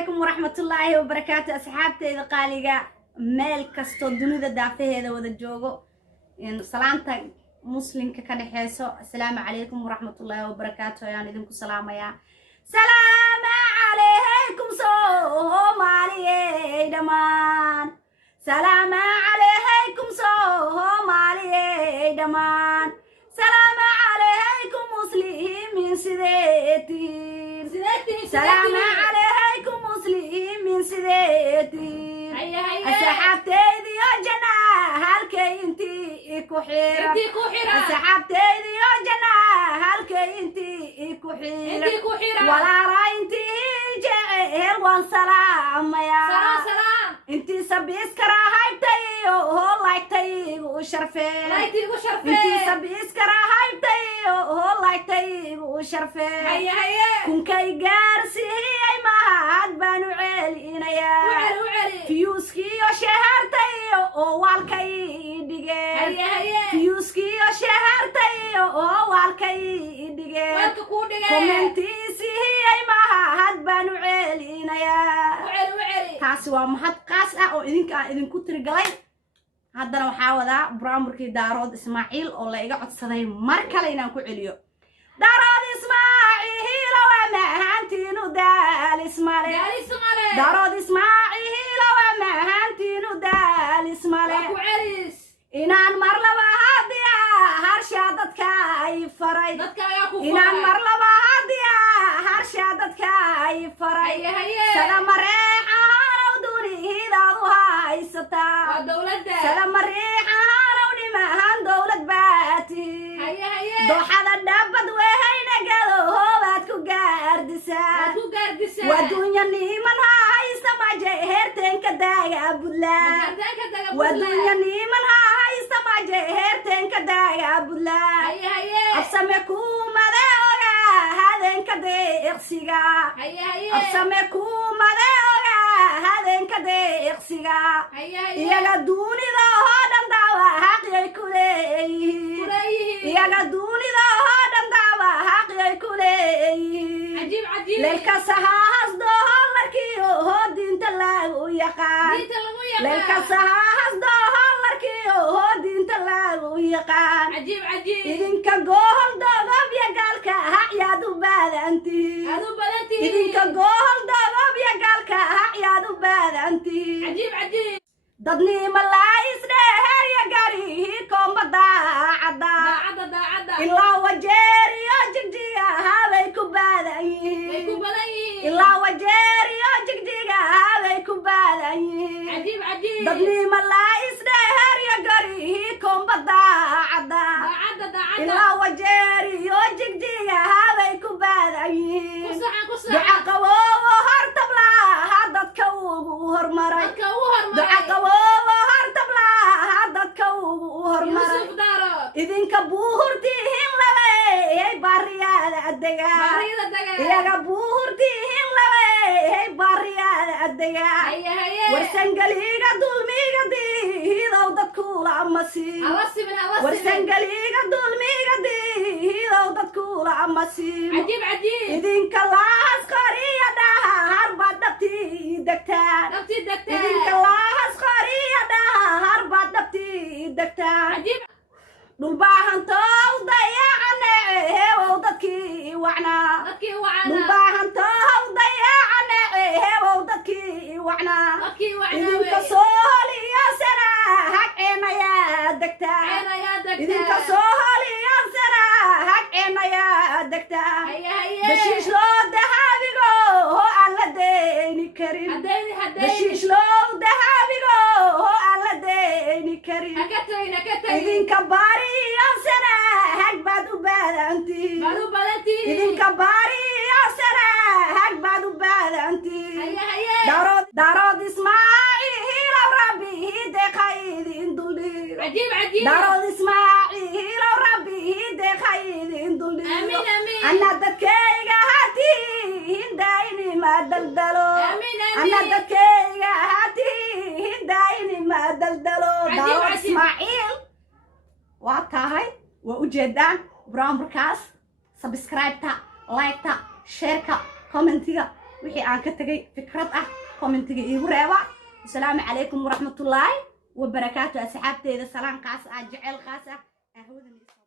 عليكم ورحمة الله وبركاته أصحابتي إذا قاليقا ميل كستو دنيا دافيه هذا وذا الجوجو يعني سلامتك مسلم ككان حيسو السلام عليكم ورحمة الله وبركاته يعني دمكم سلامة يا سلام عليكم صوم علي دمان سلام عليكم صوم علي دمان سلام عليكم مسلمين سيدتي سلام عليكم مسلمين سيدتي أصحابتي يا جناح هالكي انتي كحيرة أصحابتي يا جناح هالكي انتي كحيرة ولا راينتي جعل وان سلام يا سلام انتي سبيس كراهايتي هولايتي وشرفي انتي سبيس كراهايتي هولايتي وشرفي كن كي جارسي هي ما عاد بانو علينا يا فيوسكي وشهرتي والكي ديجي فيوسكي وشهرتي والكي ديجي كومنتيسي هي ما عاد بانو علينا يا taasi waa mahad qaas ah oo idinku tirgalay haddana waxaa wadaa barnaamijkii daarood Ismaaciil oo la iga codsaday mar kale inaan ku celiyo daarood Ismaaciil waa mahantiinu daal Ismaale daarood Ismaaciil waa mahantiinu daal Ismaale inaan mar laba hadiya harsha dadka ay faray inaan mar laba hadiya harsha dadka ay faray sada mareexa سلام الريحان ونمهان دولة باتي دوحة الدبد وهين قالوا هواتكو قاردسا ودنيا نيمان هاي سما جهرتين كدايا بلا ودنيا نيمان هاي سما جهرتين كدايا بلا أبسمكو مدهوغا هذين كدي إغسيغا أبسمكو مدهوغا هذين كدي إغسيغا يا دوني ذا هذا دعوة حقي كلي يا دوني ذا هذا دعوة حقي كلي عجيب للكسهاس دهالر كيو هدين تلاقو يقان للكسهاس دهالر كيو هدين تلاقو يقان عجيب إذن كجوهل دغب يقالك هيا دبال أنتي إذن كجوهل دغب يقالك هيا دبال أنتي عجيب dadni malays dheer ya gari koomba daacada ilaa wajeer iyo jigjiga habay ku baadayin ilaa wajeer iyo jigjiga habay ku baadayin dadni malays dheer ya gari koomba daacada ilaa wajeer iyo jigjiga habay ku baadayin duca qawow hortabla dadka ugu hormaray idinka buurtihiin labay bariyada adega iyaga buurtihiin labay bariyada adega warsangaliga dulmiga diidow dadku la amasi warsangaliga dulmiga diidow dadku la amasi idinka laas qariyada harba dabti degtaan idinka laas qariyada harba dabti degtaan dhulbaahan tow dayacane heewow dadkii wacnaa dhulbaahan tow dayacane heewow dadkii wacnaa idinka sooliyasana hagceenayaa degtaa idinka sooliyasana hagceenayaa degtaa dashiish loo dahaabigo ho aan la deyni karin dashiish loo dahaabigo ho aan la deyni karin idinka baari هكبد وبادنتي إذن كباري يا سنة هكبد وبادنتي دارود إسماعيل وربي دخيل دولي دارود إسماعيل وربي دخيل دولي أنا دكيغا هاتي هندايني ما دلدلو أنا دكيغا هاتي هندايني ما دلدلو دارود إسماعيل واتاهي وأجدان برامبركاس سبسكرايب تا لايك تا شير كا كومنتيغا wixii aan ka tagay fikrad ah commentiga iigu reeba assalaamu calaykum waraxmatullaahi wabarakaatu asxaabteeda salaan qaas ah jecel qaas ah